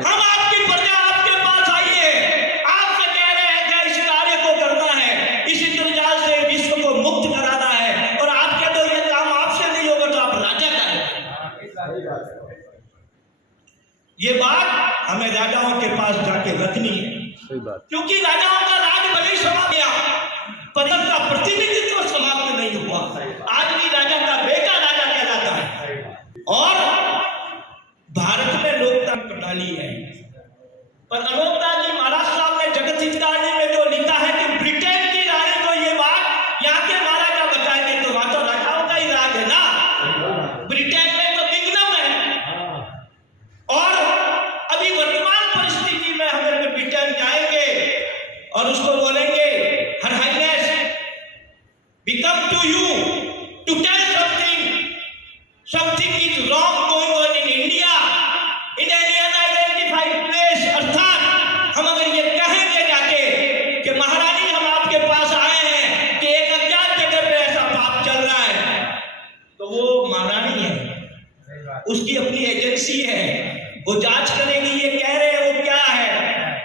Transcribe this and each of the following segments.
हम आपकी प्रजा आपके पास आई है, आपसे कह रहे हैं कि इस कार्य को करना है, इस इंद्रजाल से विश्व को मुक्त कराना है, और आप कहते हो ये काम आपसे नहीं होगा तो आप राजा का है। ये बात हमें राजाओं के पास जाके रखनी है, क्योंकि राजाओं का राज भले समाप्त गया पर का प्रतिनिधित्व समाप्त नहीं हुआ। आज भी राजा का बेटा राजा कहलाता है, और भारत में लोकतंत्र प्रणाली है, पर अनोखदास जी महाराज साहब ने जगत हितकारी में जो लिखा है कि ब्रिटेन की रानी को ये बात यहाँ के महाराजा बताएंगे, तो वहां तो राजाओं का ही राज है ना, ब्रिटेन में तो किंगडम है। और अभी वर्तमान परिस्थिति में हम अगर ब्रिटेन जाएंगे और उसको बोलेंगे हर highness we come to you to tell something is wrong going on in India in any unidentified place, अर्थात हम अगर ये कहेंगे जाके कि महारानी हम आपके पास आए हैं कि एक अज्ञात जगह पे ऐसा पाप चल रहा है, तो वो महारानी है, उसकी अपनी एजेंसी है, वो जांच करेगी ये कह रहे हैं वो क्या है,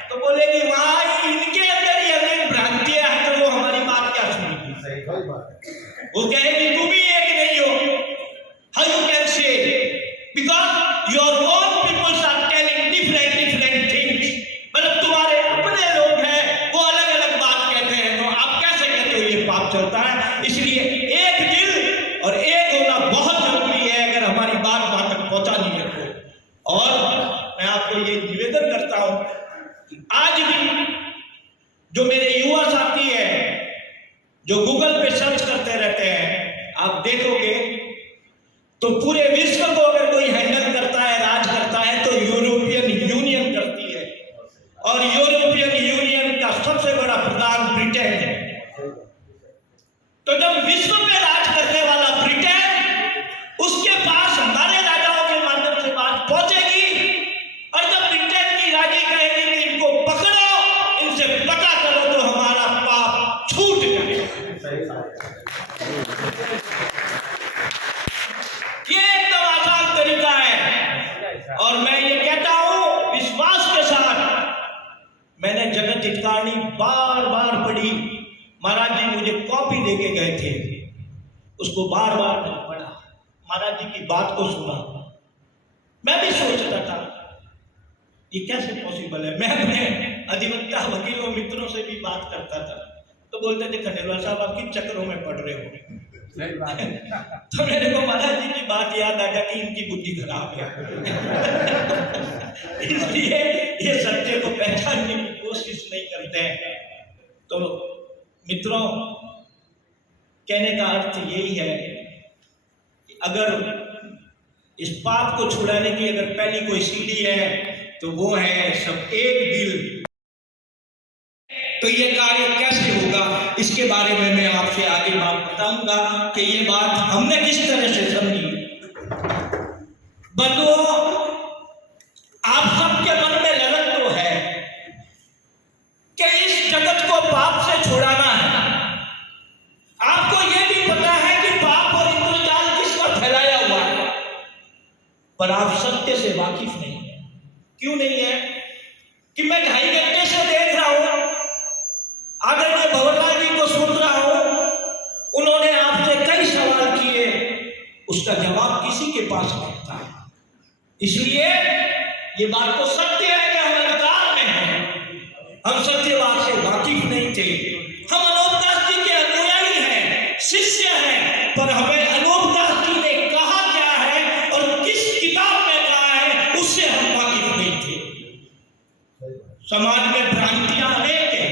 तो बोलेगी वहां इनके अंदर ही अनेक भ्रांतियां हैं, तो वो हमारी बात क्या सुनेगी। वो कहेगी तुम ही एक नहीं हो, how you can say because your own peoples are telling different things, मतलब तुम्हारे अपने लोग हैं वो अलग अलग बात कहते हैं, तो आप कैसे कहते हो ये पाप चलता है। इसलिए एक दिल और एक होना बहुत जरूरी है अगर हमारी बात वहां तक पहुंचानी है तो। और मैं आपको ये निवेदन करता हूं कि आज भी जो मेरे युवा साथी है जो गूगल पे सर्च करते रहते हैं, आप देखोगे तो पूरे विश्व को अगर कोई हैंडल करता है, राज करता है, तो यूरोपियन यूनियन करती है, और यूरोपियन यूनियन का सबसे बड़ा प्रधान ब्रिटेन है। तो जब विश्व पे राज करने वाला ब्रिटेन, उसके पास हमारे राजाओं के माध्यम से बात पहुंचेगी, और जब ब्रिटेन की रानी कहेगी कि इनको पकड़ो, इनसे पता करो, तो हमारा पाप छूट जाएगा। ये एकदम आसान तरीका है, और मैं ये कहता हूं विश्वास के साथ। मैंने जगत हितकारी बार बार पढ़ी, महाराज जी मुझे कॉपी देके गए थे, उसको बार बार मैंने पढ़ा, महाराज जी की बात को सुना। मैं भी सोचता था ये कैसे पॉसिबल है। मैं अपने अधिवक्ता वकीलों मित्रों से भी बात करता था, तो बोलते थे खंडेलवाल साहब आप किन चक्रों में पढ़ रहे हो। तो मेरे को महाराज जी की बात याद आ गया कि इनकी बुद्धि खराब है। इसलिए ये सत्य को पहचानने की कोशिश नहीं करते हैं। तो मित्रों, कहने का अर्थ यही है कि अगर इस पाप को छुड़ाने की अगर पहली कोई सीढ़ी है तो वो है सब एक दिल। तो ये कार्य कैसे होगा, इसके बारे में मैं आपसे आगे बात बताऊंगा कि ये बात हमने किस तरह से समझी। बंधुओं, आप सबके मन में ललक तो है कि इस जगत को पाप से छुड़ाना है। आपको ये भी पता है कि पाप और इंद्रजाल किसका फैलाया हुआ है, पर आप सत्य से वाकिफ नहीं है। क्यों नहीं है? कि मैं 2.5 घंटे से देख रहा हूं, आदरणीय भंवरलाल जी को सुन रहा हूं, उन्होंने आपसे कई सवाल किए, उसका जवाब किसी के पास नहीं था। इसलिए ये बात तो सत्य है कि हम अंधकार में हैं, हम सत्यवाद से वाकिफ नहीं थे। हम अनोखदास जी के अनुयायी हैं, शिष्य हैं, पर हमें अनोखदास जी ने कहा क्या है और किस किताब में कहा है उससे हम वाकिफ नहीं थे। समाज में भ्रांतियां अनेक है।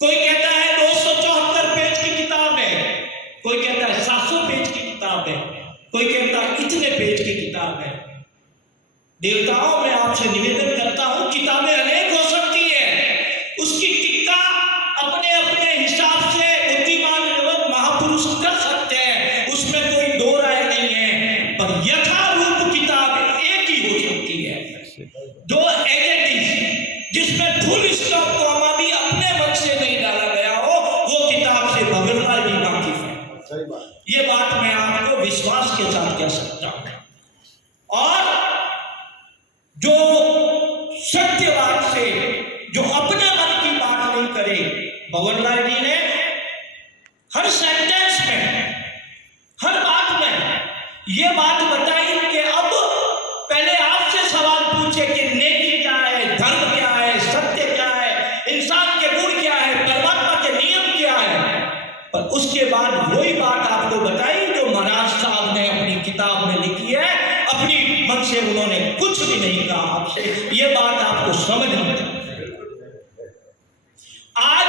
कोई कहता है 274 पेज की किताब है, कोई कहता है 700 पेज की किताब है, कोई कहता है इतने पेज की किताब है। देवताओं, मैं आपसे निवेदन करता हूं, किताबें अनेक हो सकती है, उसकी टीका अपने अपने हिसाब से बुद्धिमान लोग महापुरुष कर सकते हैं, उसमें कोई दो राय नहीं है, पर यथारूप किताब एक ही हो सकती है, जो जिसमें फुल स्टॉप कॉमा भी अपने मन से नहीं डाला गया हो, वो किताब से भंवरलाल जी वाकिफ है। ये बात मैं आपको विश्वास के साथ कह सकता हूं। और जो सत्यवाद से, जो अपने मन की बात नहीं करे। भंवरलाल जी ने हर सेंटेंस में, हर बात में ये बात बताई कि अब पहले आपसे सवाल पूछे कि नेकी क्या है, धर्म क्या है, सत्य क्या है, इंसान के गुण क्या है, परमात्मा के नियम क्या है, पर उसके बाद वही बात आपको बताई जो महाराज साहब ने अपनी किताब में लिखी है। अपनी मन से उन्होंने कुछ भी नहीं कहा आपसे, ये बात आपको समझनी चाहिए। आज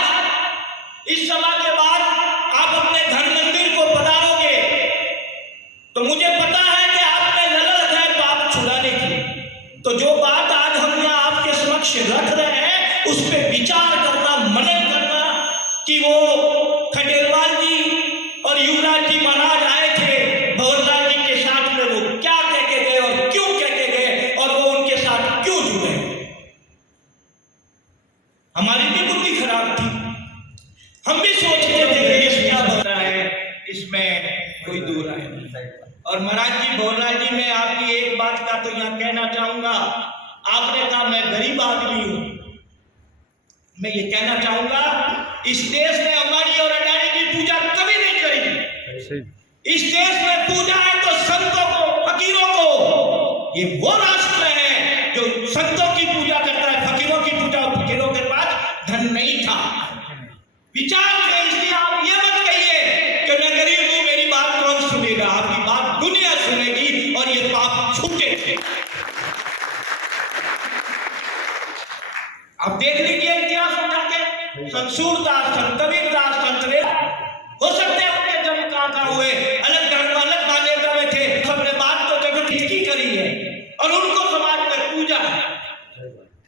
इस सभा के बाद आप अपने धर्म मंदिर को पधारोगे तो मुझे पता है कि आपने ललक है पाप छुड़ाने की। तो जो बात आज हम यहाँ आपके समक्ष रख रहे हैं उस पर विचार करना, मनन करना कि वो खंडेलवाल जी और युवराज जी महाराज आए थे भंवरलाल जी के साथ में, वो क्या कह के गए और क्यों कह के गए और वो उनके साथ क्यों जुड़े। हमारी भी बुद्धि खराब थी, हम भी सोचते थे देश क्या बन रहा है, इसमें कोई दूर राय नहीं। और महाराज जी, भंवरलाल जी, मैं आपकी एक बात का तो यहाँ कहना चाहूंगा। आपने कहा मैं गरीब आदमी हूं, मैं ये कहना चाहूंगा इस देश ने अंबानी और अडानी की पूजा कभी नहीं करी। इस देश में पूजा है तो संतों को, फकीरों को। ये वो राष्ट्र है जो संतों की पूजा करता है, फकीरों की पूजा। फकीरों के पास धन नहीं था, विचार थे। इसलिए आप ये मत कहिए कि मैं गरीब हूं, मेरी बात कौन सुनेगा। आपकी बात दुनिया सुनेगी और ये पाप छूटेंगे। आप देख लीजिए इतिहास उठा के, संत सूरदास, संत कबीरदास, संत हो सकते हैं उनके जन्म कहाँ हुए, अलग धर्म, अलग मान्यता में थे, सबने बात तो जगत की करी है और उनको समाज में पूजा है।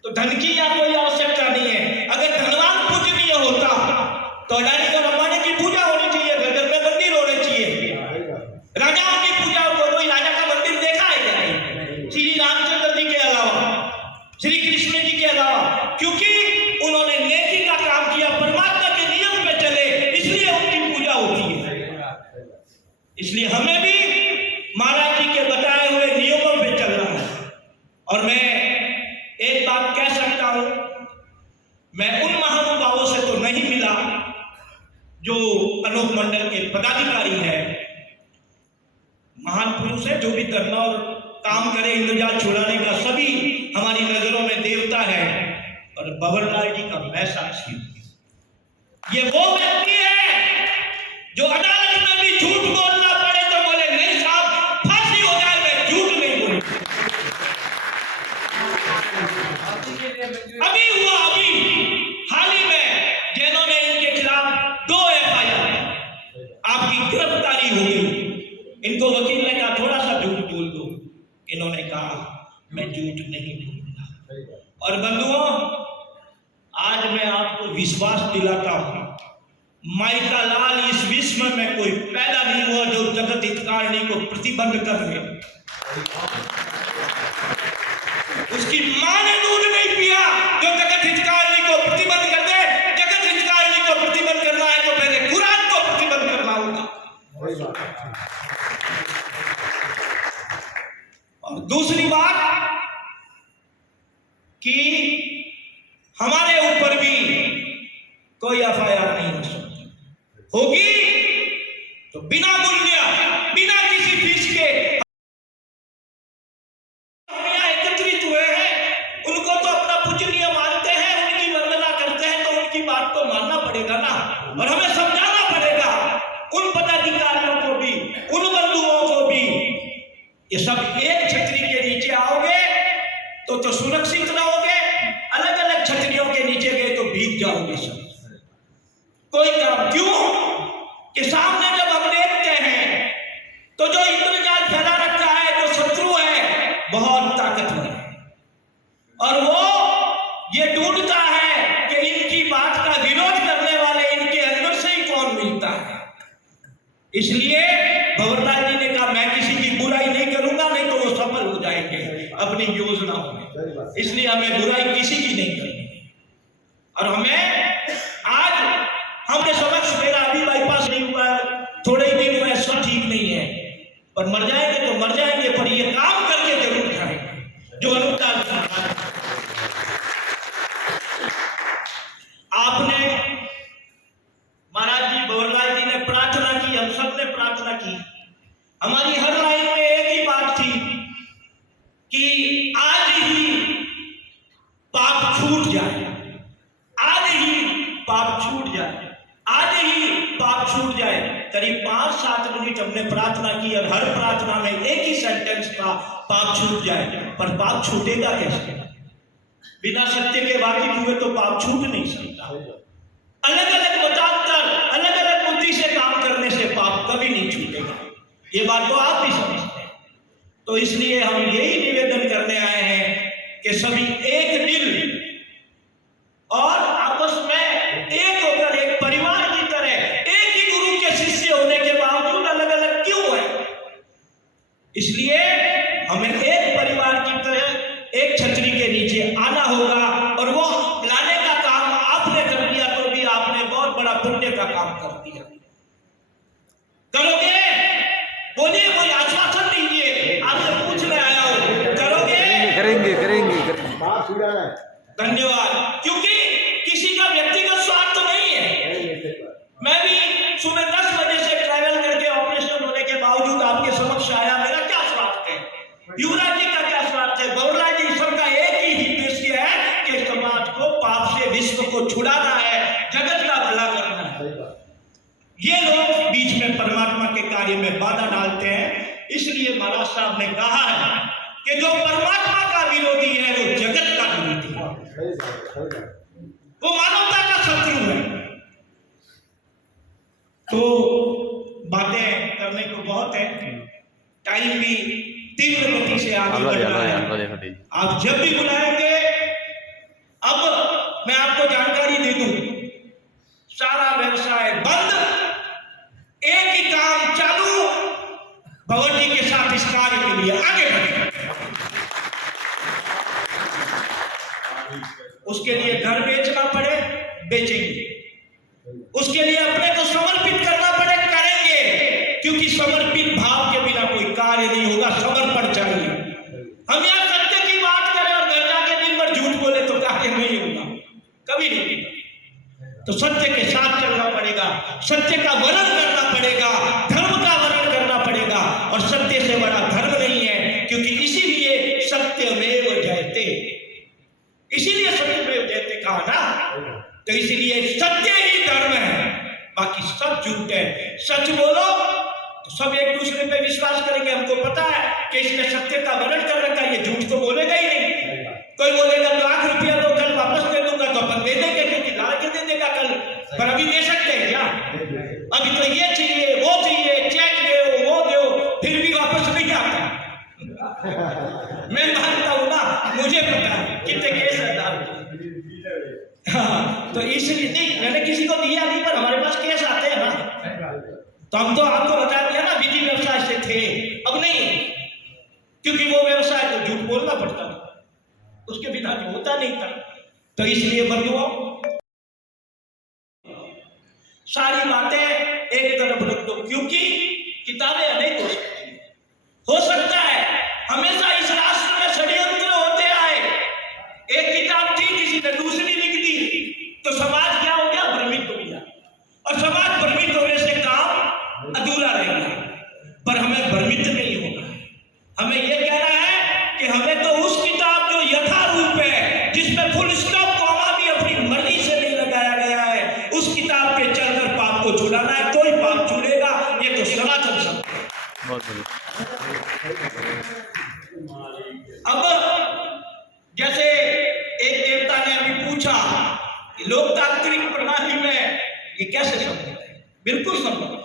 तो धन की या कोई आवश्यकता नहीं है। अगर धनवान पूजनीय होता तो अडानी और अंबानी की पूजा होनी चाहिए, घर घर में मंदिर होने चाहिए। राजाओं की पूजा हो, कोई राजा का मंदिर देखा है क्या? श्री रामचंद्र जी के अलावा, श्री कृष्ण जी के अलावा, क्योंकि उन्होंने नेकी का काम किया, परमात्मा के नियम पे चले, इसलिए उनकी पूजा होती है। इसलिए हमें भी महाराज जी के बताए हुए नियमों पे चलना है। और मैं एक बात कह सकता हूं, मैं उन महानुभावों से तो नहीं मिला जो अनूप मंडल के पदाधिकारी है, महान पुरुष है, जो भी धर्म और काम करे इंद्रजाल छुड़ाने का, सभी हमारी नजरों में देवता है। और भंवरलाल जी का मैं साक्षी हूं। ये वो व्यक्ति है जो अदालत में भी झूठ बोलना पड़े तो बोले नहीं साहब फांसी हो जाए, मैं झूठ नहीं बोलूं। अभी हुआ, अभी हाल ही में जेलों में इनके खिलाफ 2 FIR, आपकी गिरफ्तारी हो गई। इनको वकील ने कहा थोड़ा सा झूठ बोल दो, इन्होंने कहा मैं झूठ नहीं बोलूंगा। और बंधुओं, आज मैं आपको विश्वास दिलाता हूं, माइका लाल इस विश्व में कोई पैदा नहीं हुआ जो जगत हितकारिणी को प्रतिबंध कर दे। उसकी मां ने दूध नहीं पिया जो जगत हितकारिणी को प्रतिबंध कर दे। जगत हितकारिणी को प्रतिबंध करना है तो पहले कुरान को प्रतिबंध करना होगा। और दूसरी बात कि हमारे ऊपर भी कोई FIR नहीं हो सकती, होगी तो बिना मूल्य, बिना किसी फीस के एकत्रित हुए हैं, उनको तो अपना पूजनीय मानते हैं, उनकी वंदना करते हैं, तो उनकी बात तो मानना पड़ेगा ना। और हमें समझाना पड़ेगा उन पदाधिकारियों को भी, उन बंधुओं को भी, ये सब एक छतरी के नीचे आओगे तो सुरक्षित रहोगे। अलग अलग छतरियों के नीचे गए तो भीग जाओगे सब। कोई काम क्यों कि सामने जब हम देखते हैं तो जो इंद्रजाल फैला रखा है, जो शत्रु है, बहुत ताकतवर है और वो ये ढूंढता है कि इनकी बात का विरोध करने वाले इनके अंदर से ही कौन मिलता है। इसलिए भंवरलाल जी ने कहा मैं किसी की बुराई नहीं करूंगा, नहीं तो वो सफल हो जाएंगे अपनी योजनाओं में। इसलिए हमें बुराई किसी की नहीं करनी। और हमें आज हमने समक्ष, मेरा अभी बाईपास नहीं हुआ है, थोड़े ही दिन हुए, सब ठीक नहीं है, पर मर जाएंगे तो मर जाएंगे, पर ये काम करके कि आज ही पाप छूट जाए, आज ही पाप छूट जाए, आज ही पाप छूट जाए। करीब 5-7 मिनट हमने प्रार्थना की और हर प्रार्थना में एक ही सेंटेंस था, पाप छूट जाए। पर पाप छूटेगा कैसे? बिना सत्य के वाकिफ हुए तो पाप छूट नहीं सकता। अलग अलग मतांतर, अलग अलग बुद्धि से काम करने से पाप कभी नहीं छूटेगा। ये बात तो आप भी समझते हैं। तो इसलिए हम यही निवेदन करने आए हैं कि सभी एक दिल और आपस में एक होकर, एक परिवार की तरह, एक ही गुरु के शिष्य होने के बावजूद अलग अलग क्यों है? इसलिए हमें एक परिवार की तरह एक छतरी के नीचे आना होगा। और वो लाने का काम आपने कर दिया तो भी आपने बहुत बड़ा पुण्य का काम कर दिया। करोगे? बोलिए, कोई आश्वासन दीजिए, आपसे पूछने आया हूं, करोगे? करेंगे करेंगे धन्यवाद। क्योंकि किसी का व्यक्तिगत स्वार्थ नहीं है। मैं भी सुबह 10 बजे से ट्रैवल करके ऑपरेशन होने के बावजूद आपके समक्ष आया। मेरा क्या स्वार्थ है? युवराज जी का क्या स्वार्थ है? गौरला जी, सबका एक ही उद्देश्य है कि समाज को पाप से, विश्व को छुड़ाना है, जगत का भला करना है। ये लोग बीच में परमात्मा के कार्य में बाधा डालते हैं। इसलिए महाराज साहब ने कहा है कि जो परमात्मा का विरोधी है वो जगत का विरोधी है, वो मानवता का शत्रु है। तो बातें करने को बहुत है, टाइम भी तीव्र गति से आगे बढ़ रहा है। आप जब भी बुलाएंगे, अब मैं आपको जानकारी दे दूं, सारा व्यवसाय बंद, एक ही काम चालू, भगवत जी के साथ इस कार्य के लिए आगे बढ़े। उसके लिए घर बेचना पड़े, बेचेंगे। उसके लिए अपने को समर्पित करना पड़े, करेंगे। क्योंकि समर्पित भाव के बिना कोई कार्य नहीं होगा, समर्पण चाहिए। हम यहाँ सत्य की बात करें और घर जाके दिन भर झूठ बोले तो कार्य नहीं होगा, कभी नहीं होगा। तो सत्य के साथ चलना पड़ेगा, सत्य का वर्णन करना पड़ेगा, धर्म का वर्णन करना पड़ेगा। और सत्य से बड़ा धर्म नहीं है, क्योंकि इसीलिए सत्यमेव जयते, इसीलिए सत्यमेव जयते कहा ना। तो इसीलिए सत्य ही धर्म है, बाकी सब झूठ है। सच बोलो तो सब एक दूसरे पे विश्वास करेंगे। हमको पता है कि इसने सत्य का वर्णन कर रखा है, ये झूठ तो बोलेगा ही नहीं। कोई बोलेगा ₹1,00,000 दो, कल वापस दे दूंगा, तो अपन दे देंगे, क्योंकि ला के दे देगा कल। पर अभी दे सकते हैं क्या? अभी तो ये चाहिए, वो चाहिए, चेक दो, वो दो, फिर भी वापस नहीं आता। मैं मानता हूं ना, मुझे पता है कितने केस है। हाँ, तो इसलिए नहीं, मैंने किसी को दिया नहीं, पर हमारे पास केस आते हैं ना। तो हम तो आपको बता दिया ना, विधि व्यवसाय से थे, अब नहीं, क्योंकि वो व्यवसाय तो झूठ बोलना पड़ता था, उसके बिना तो होता नहीं था। तो इसलिए बंधुओं, सारी बातें एक तरफ रख दो, क्योंकि किताबें अनेक हो सकता है हमेशा इस राष्ट्र में षड्यंत्र होते आए। एक किताब थी, किसी ने दूसरी लिख दी, तो समाज क्या हो गया? भ्रमित हो गया। और समाज भ्रमित होने से काम अधूरा रह गया। पर हमें भ्रमित नहीं होना है। हमें यह कहना है कि हमें तो उस किताब जो यथारूप है, जिसमें फुल स्टॉप कॉमा भी अपनी मर्जी से नहीं लगाया गया है, उस किताब पे चलकर पाप को छुड़ाना है। कोई पाप छुड़ेगा, ये तो सनातन सत्य। अब जैसे एक देवता ने अभी पूछा कि लोकतांत्रिक प्रणाली में ये कैसे संभव है? बिल्कुल संभव है।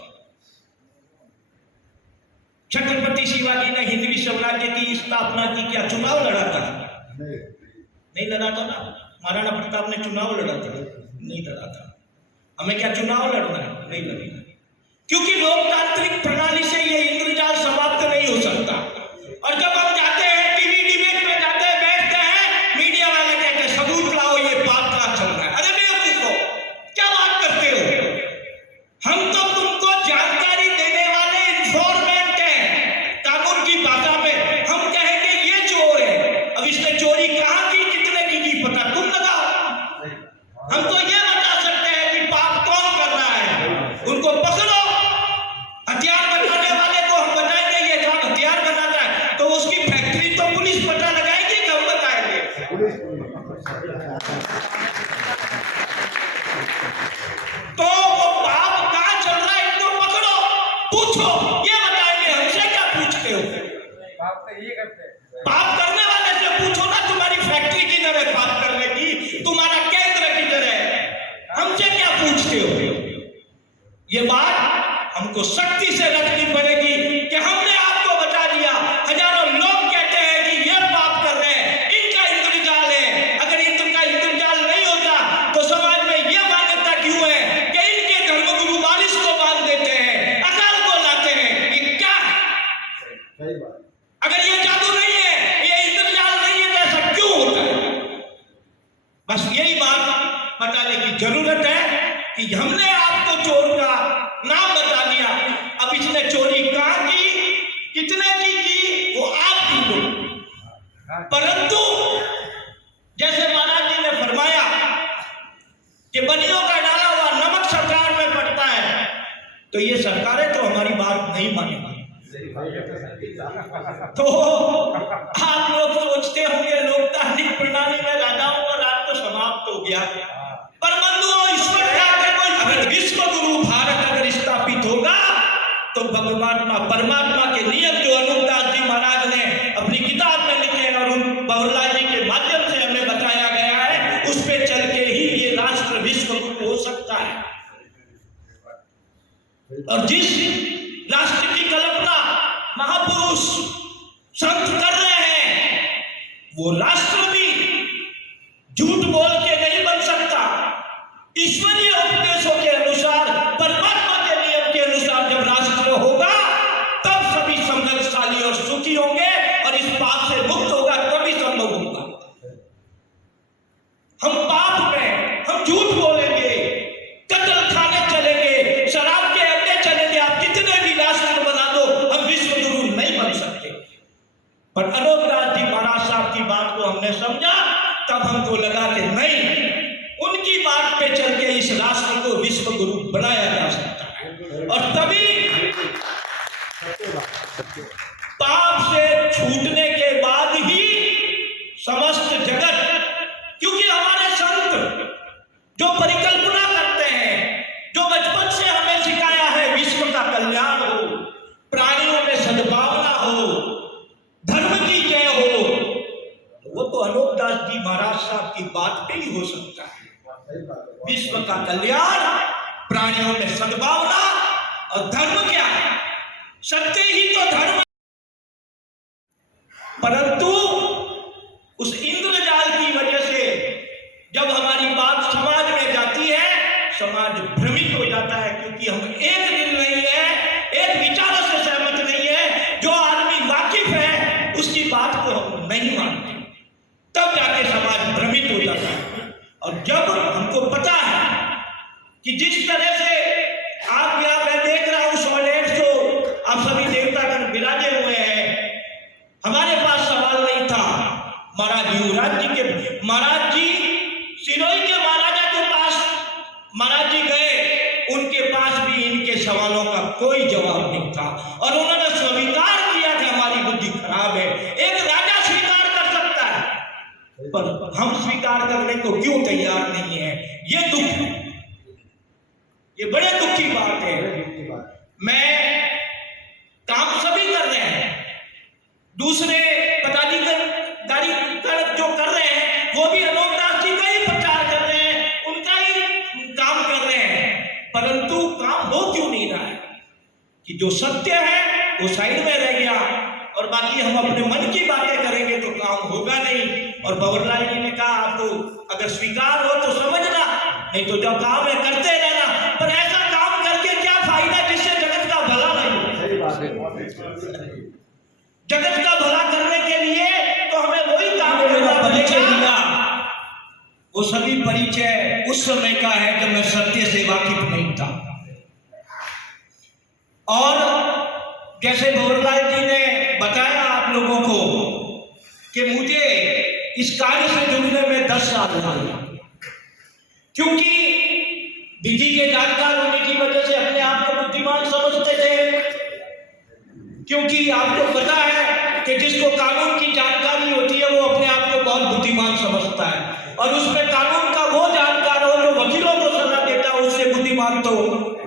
छत्रपति शिवाजी ने हिंदवी साम्राज्य की स्थापना की, क्या चुनाव लड़ा था? नहीं लड़ा था ना। महाराणा प्रताप ने चुनाव लड़ा था? नहीं लड़ा था। हमें क्या चुनाव लड़ना है? नहीं लड़ना, क्योंकि लोकतांत्रिक प्रणाली से ये इंद्रजाल समाप्त नहीं हो सकता। और जब हम जाते हैं टीवी डिबेट में, जाते हैं, बैठते हैं, मीडिया वाले कहते हैं सबूत लाओ, ये बात कहां चल रहा है। अरे बेवकूफो, क्या बात करते हो? हम तो तुमको जानकारी देने वाले इंफॉर्मेंट हैं। कानून की भाषा में हम कहेंगे ये चोर है, अब इसने चोरी कहां की, कितने की पता तुम लगाओ। हम तो ये बता सकते हैं कि पाप कौन कर रहा है, उनको पकड़ो। हथियार बनाने वाले को हम बताएंगे ये काम हथियार बनाता है, तो उसकी तो वो पाप कहाँ चल रहा है इनको पकड़ो, पूछो, ये बताएंगे। हमसे क्या पूछते हो? पाप तो ये करते हैं। पाप करने वाले से पूछो ना, तुम्हारी फैक्ट्री किधर है पाप करने की, तुम्हारा केंद्र किधर है, हमसे क्या पूछते हो? ये बात हमको सख्ती से रखनी पड़ेगी कि हमने आपको बता दिया। हजारों लोग कहते हैं कि ये पाप कर रहे हैं, इनका इंद्रजाल है। अगर इनका इंद्रजाल नहीं होता तो समाज में ये मान्यता क्यों है कि इनके धर्मगुरु बारिश को बांध देते हैं, अकाल को लाते हैं? ये क्या है? अगर ये जादू नहीं है, ये इंद्रजाल नहीं है, तो ऐसा क्यों होता है? बस यही बात बताने की जरूरत है कि हमने आपको चोर का नाम बता दिया। अब इसने चोरी कहां की, कितने की वो आप ढूंढो। परंतु जैसे महाराज जी ने फरमाया कि बनियों का डाला हुआ नमक सरकार में पड़ता है, तो ये सरकारें तो हमारी बात नहीं मानेगी। तो आप लोग सोचते होंगे लोकतांत्रिक प्रणाली में राजाओं का राज तो समाप्त हो गया, पर बंधुओं, ईश्वर का अगर विश्व गुरु भारत अगर स्थापित होगा तो परमात्मा के नियम जो अनूपदास जी महाराज ने अपनी किताब में लिखे हैं और बहरलाल जी के माध्यम से हमें बताया गया है, उस पे चल के ही ये राष्ट्र विश्व गुरु हो सकता है। और जिस राष्ट्र की कल्पना महापुरुष संत कर रहे हैं, वो राष्ट्र भी झूठ बोल के नहीं बन सकता। ईश्वरीय उपदेशों के अनुसार, परमात्मा के नियम के अनुसार जब राष्ट्र होगा तब सभी समृद्धशाली और सुखी होंगे और इस पाप से मुक्त होगा, तभी संभव होगा। हम पाप में, हम झूठ बोलेंगे, कत्ल खाने चलेंगे, शराब के अड्डे चलेंगे, आप कितने भी राष्ट्र बना दो, हम विश्व गुरु नहीं बन सकते। पर अनूपदास जी महाराज साहब की बात को हमने समझा, तब हमको लगा कि नहीं, उनकी बात पे चल के इस राष्ट्र को विश्व गुरु बनाया जा सकता है। और तभी पाप से छूटने के बाद ही समस्त जगत, क्योंकि हमारे संत जो परिकल्पना करते हैं, जो बचपन से हमें सिखाया है विश्व का कल्याण हो, प्राणियों में सद्भावना हो, धर्म की जय हो, वो तो अनूपदास जी महाराज साहब की बात पे ही हो सकता है। विश्व का कल्याण, प्राणियों में सद्भावना और धर्म क्या है? सत्य ही तो धर्म। परंतु उस इंद्रजाल की वजह से जब हमारी बात समाज में जाती है, समाज भ्रमित हो जाता है, क्योंकि हम एक दिन नहीं है, एक विचारों से सहमत नहीं है। जो आदमी वाकिफ है उसकी बात को हम नहीं मानते, तब जाके समाज भ्रमित हो जाता है। और जब हमको पता है कि जिस तरह से आप यहाँ मैं देख रहा हूं 100-150 आप सभी देवतागण विराजे हुए हैं, हमारे पास सवाल नहीं था। महाराज जी सिरोही के महाराजा के पास महाराज जी गए, उनके पास भी इनके सवालों का कोई जवाब नहीं था और उन्होंने स्वीकार किया कि हमारी बुद्धि खराब है। एक राजा स्वीकार कर सकता है, पर हम स्वीकार करने को क्यों तैयार नहीं है? ये दुख, ये बड़े दुख की बात है। मैं काम सभी कर रहे हैं, दूसरे पदाधिकारी जो कर रहे हैं वो भी अनूपदास जी का ही प्रचार कर रहे हैं, उनका ही काम कर रहे हैं, परंतु काम हो क्यों नहीं रहा है? कि जो सत्य है वो साइड में रह गया और बाकी हम अपने मन की बातें करेंगे तो काम होगा नहीं। और बहरलाल जी ने कहा आपको अगर स्वीकार हो तो समझना, नहीं तो जो काम है करते रहना, पर ऐसा काम करके क्या फायदा जिससे जगत का भला नहीं हो। जगत का भला करने के लिए तो हमें वही काम करना पड़ेगा। वो सभी परिचय उस समय का है जब मैं सत्य से वाकिफ नहीं था। और जैसे बहरलाल जी ने बताया आप लोगों को कि मुझे इस कार्य से जुड़ने में 10 साल लगे, क्योंकि दीदी के जानकार होने की वजह से अपने आप को बुद्धिमान समझते थे। क्योंकि आपको पता है कि जिसको कानून की जानकारी होती है वो अपने आप को बहुत बुद्धिमान समझता है। और उसमें कानून का वो जानकार हो जो वकीलों को सलाह देता हो, उससे बुद्धिमान तो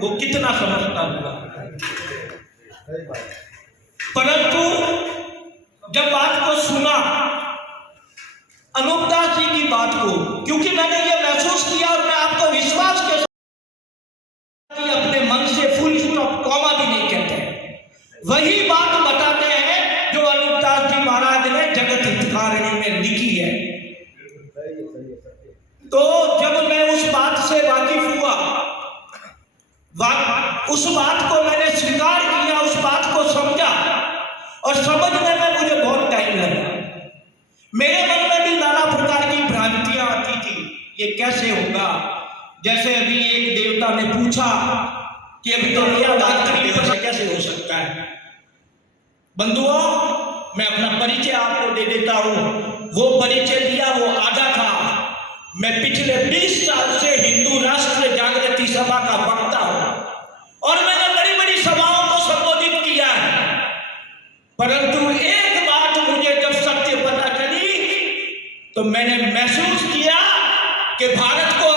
वो कितना समझता होगा। सही बात है। परंतु जब बात को सुना अनूप दास जी की बात को, क्योंकि मैंने ये महसूस किया और मैं आपको विश्वास के साथ कि अपने मन से फुल स्टॉप कॉमा भी नहीं कहते, वही बात बताते हैं जो अनूप दास जी महाराज ने जगत हितकारिणी में लिखी है। तो जब मैं उस बात से वाकिफ हुआ, उस बात को मैंने स्वीकार किया, उस बात को समझा और समझने में मुझे बहुत टाइम लगा। मेरे मन में भी नाना प्रकार की भ्रांतियां आती थी, ये कैसे होगा। जैसे अभी एक देवता ने पूछा कि अभी तो कैसे हो सकता है। बंधुओं, मैं अपना परिचय आपको दे देता हूं। वो परिचय दिया वो आधा था। मैं पिछले 20 साल से हिंदू राष्ट्र जागृति सभा का वक्ता हूं और मैंने बड़ी बड़ी सभाओं को संबोधित किया है। परंतु एक बात मुझे जब सत्य पता चली तो मैंने महसूस किया कि भारत को